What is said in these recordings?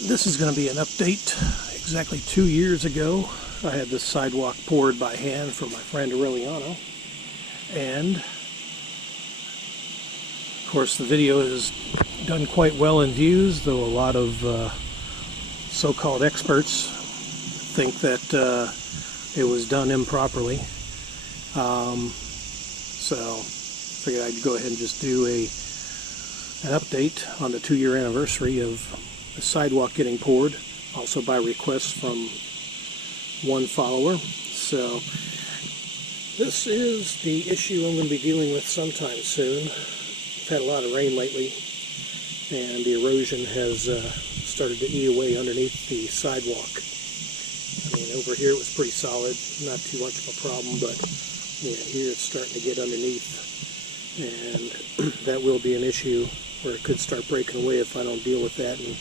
This is going to be an update. Exactly 2 years ago, I had this sidewalk poured by hand from my friend Aureliano, and of course the video has done quite well in views, though a lot of so-called experts think that it was done improperly. So I figured I'd go ahead and just do an update on the 2-year anniversary of the sidewalk getting poured, also by request from one follower. So this is the issue I'm going to be dealing with sometime soon. We've had a lot of rain lately, and the erosion has started to eat away underneath the sidewalk. I mean, over here it was pretty solid, not too much of a problem, but yeah, here it's starting to get underneath, and that will be an issue where it could start breaking away if I don't deal with that and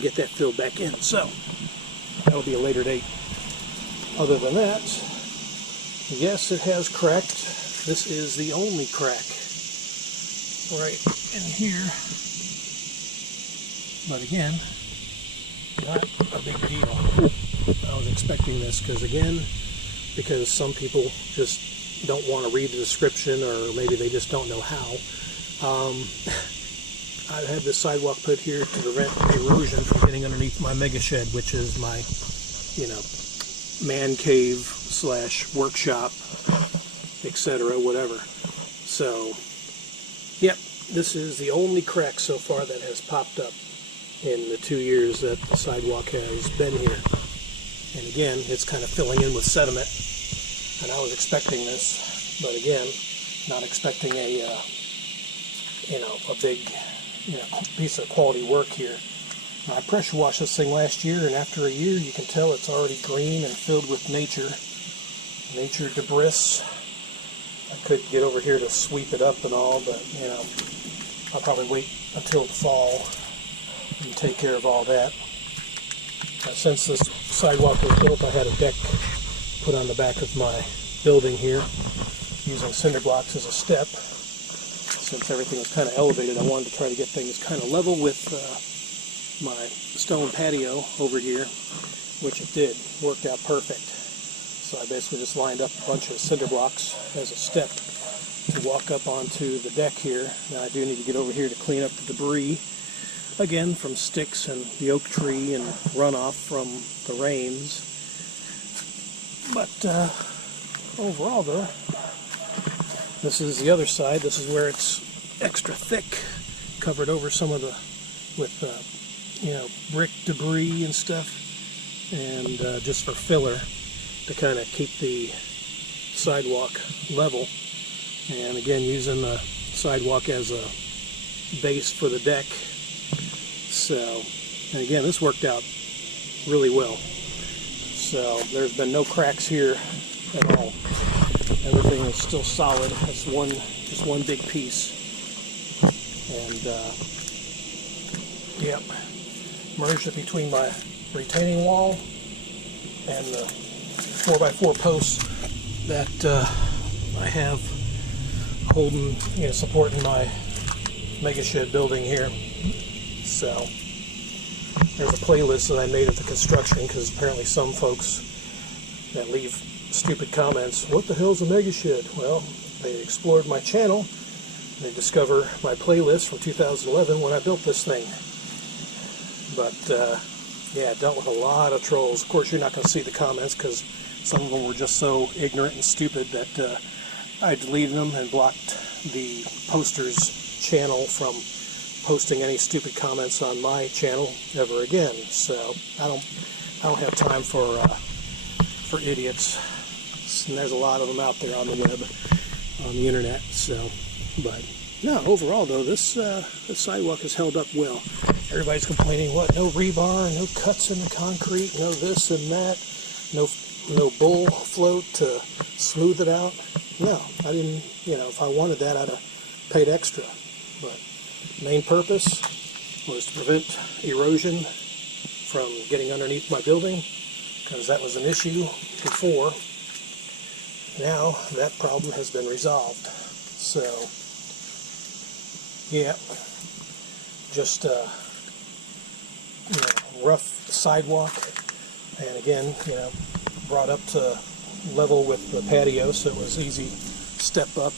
get that filled back in. So that'll be a later date. Other than that, yes, it has cracked. This is the only crack right in here, but again, not a big deal. I was expecting this because some people just don't want to read the description, or maybe they just don't know how. I've had this sidewalk put here to prevent erosion from getting underneath my mega shed, which is my, man cave / workshop, etc., whatever. So, yep, this is the only crack so far that has popped up in the 2 years that the sidewalk has been here. And again, it's kind of filling in with sediment, and I was expecting this, but again, not expecting a big piece of quality work here. I pressure washed this thing last year, and after a year you can tell it's already green and filled with nature debris. I could get over here to sweep it up and all, but I'll probably wait until the fall and take care of all that. Since this sidewalk was built, I had a deck put on the back of my building here using cinder blocks as a step. Since everything was kind of elevated, I wanted to try to get things kind of level with my stone patio over here, which it did. Worked out perfect. So I basically just lined up a bunch of cinder blocks as a step to walk up onto the deck here. Now I do need to get over here to clean up the debris, again, from sticks and the oak tree and runoff from the rains. But overall though, this is the other side. This is where it's extra thick, covered over some of the, with brick debris and stuff, and just for filler to kind of keep the sidewalk level. And again, using the sidewalk as a base for the deck. So, and again, this worked out really well. So there's been no cracks here at all. Everything is still solid. That's just one big piece. And yep, merged it between my retaining wall and the 4x4 posts that I have holding, supporting my mega shed building here. So there's a playlist that I made of the construction, because apparently some folks that leave stupid comments, what the hell's a mega shed? Well, they explored my channel, they discover my playlist from 2011 when I built this thing. But yeah, I dealt with a lot of trolls. Of course, you're not going to see the comments because some of them were just so ignorant and stupid that I deleted them and blocked the poster's channel from posting any stupid comments on my channel ever again. So I don't have time for idiots. And there's a lot of them out there on the web, on the internet. So, but no, overall though, this sidewalk has held up well. Everybody's complaining, what? No rebar, no cuts in the concrete, no this and that, no bull float to smooth it out. No, I didn't. If I wanted that, I'd have paid extra. But main purpose was to prevent erosion from getting underneath my building, because that was an issue before. Now that problem has been resolved. So yeah, just rough sidewalk, and again, brought up to level with the patio, so it was easy step up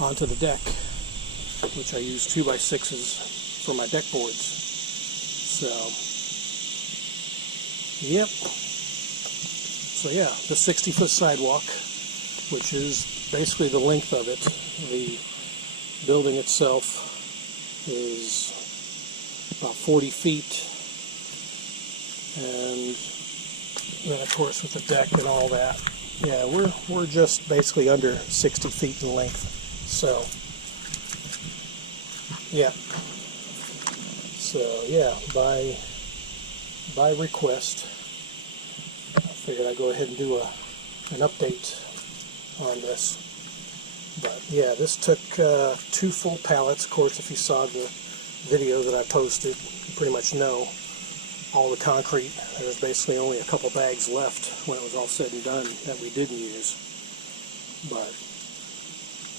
onto the deck, which I use 2x6s for my deck boards. So, yep. So yeah, the 60-foot sidewalk, which is basically the length of it. The building itself is about 40 feet, and then of course with the deck and all that, yeah, we're just basically under 60 feet in length. So yeah, by request, I figured I'd go ahead and do an update on this. But yeah, this took 2 full pallets. Of course, if you saw the video that I posted, you pretty much know all the concrete. There was basically only a couple bags left when it was all said and done that we didn't use. But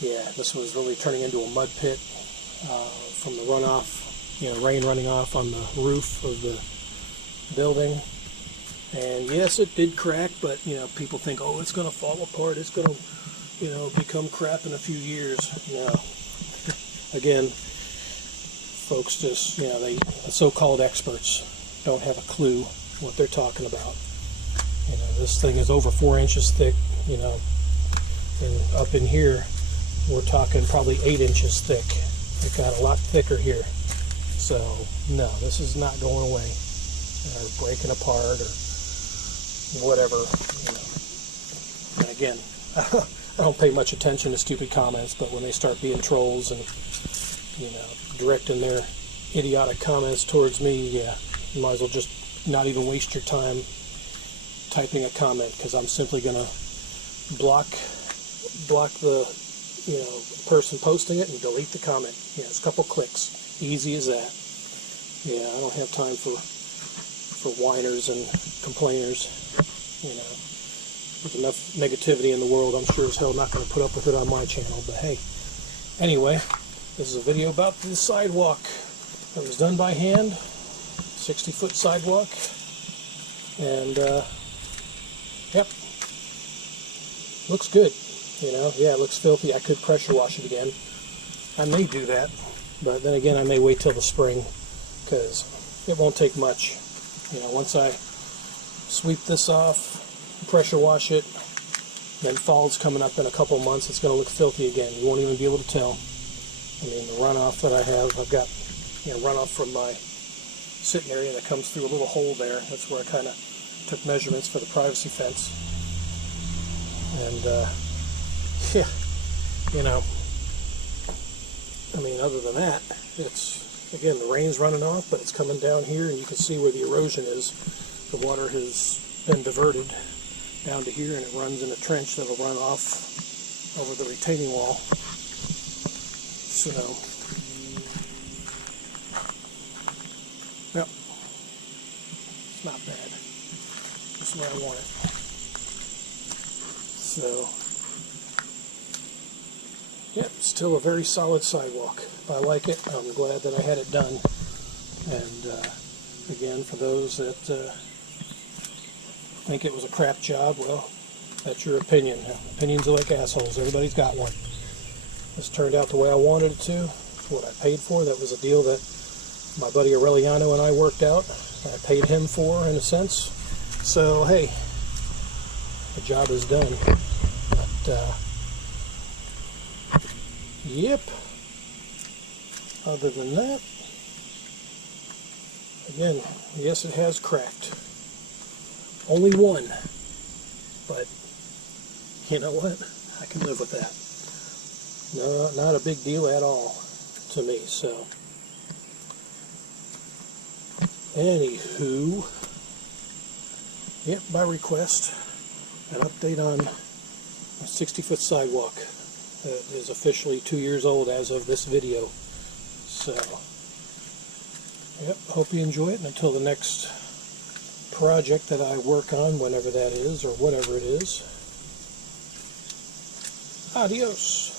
yeah, this was really turning into a mud pit from the runoff, rain running off on the roof of the building. And yes, it did crack, but people think, oh, it's going to fall apart, it's going to become crap in a few years. Again, folks just, the so-called experts don't have a clue what they're talking about. This thing is over 4 inches thick, and up in here, we're talking probably 8 inches thick. It got a lot thicker here. So, no, this is not going away, or breaking apart, or whatever, And again, I don't pay much attention to stupid comments, but when they start being trolls and, directing their idiotic comments towards me, yeah, you might as well just not even waste your time typing a comment, because I'm simply going to block the, person posting it and delete the comment. Yeah, it's a couple clicks. Easy as that. Yeah, I don't have time for whiners and complainers, There's enough negativity in the world. I'm sure as hell not going to put up with it on my channel. But hey, anyway, this is a video about the sidewalk that was done by hand, 60-foot sidewalk, and yep, looks good. Yeah, it looks filthy. I could pressure wash it again. I may do that, but then again, I may wait till the spring, because it won't take much. Once I sweep this off, pressure wash it, then fall's coming up in a couple months, it's going to look filthy again. You won't even be able to tell. I mean, the runoff that I have, I've got runoff from my sitting area that comes through a little hole there. That's where I kind of took measurements for the privacy fence. And yeah, I mean, other than that, it's, again, the rain's running off, but it's coming down here, and you can see where the erosion is. The water has been diverted down to here, and it runs in a trench that'll run off over the retaining wall. So, yep, it's not bad. That's where I want it. So, yep, still a very solid sidewalk. I like it. I'm glad that I had it done. And again, for those that think it was a crap job, well, that's your opinion. Opinions are like assholes. Everybody's got one. This turned out the way I wanted it to. What I paid for. That was a deal that my buddy Aureliano and I worked out. I paid him for, in a sense. So, hey, the job is done. But, yep. Other than that, again, yes, it has cracked. Only one. But, you know what? I can live with that. No, not a big deal at all to me, so. Anywho, yep, by request, an update on a 60-foot sidewalk that is officially 2 years old as of this video. So, yep, hope you enjoy it, and until the next project that I work on, whenever that is, or whatever it is, adios.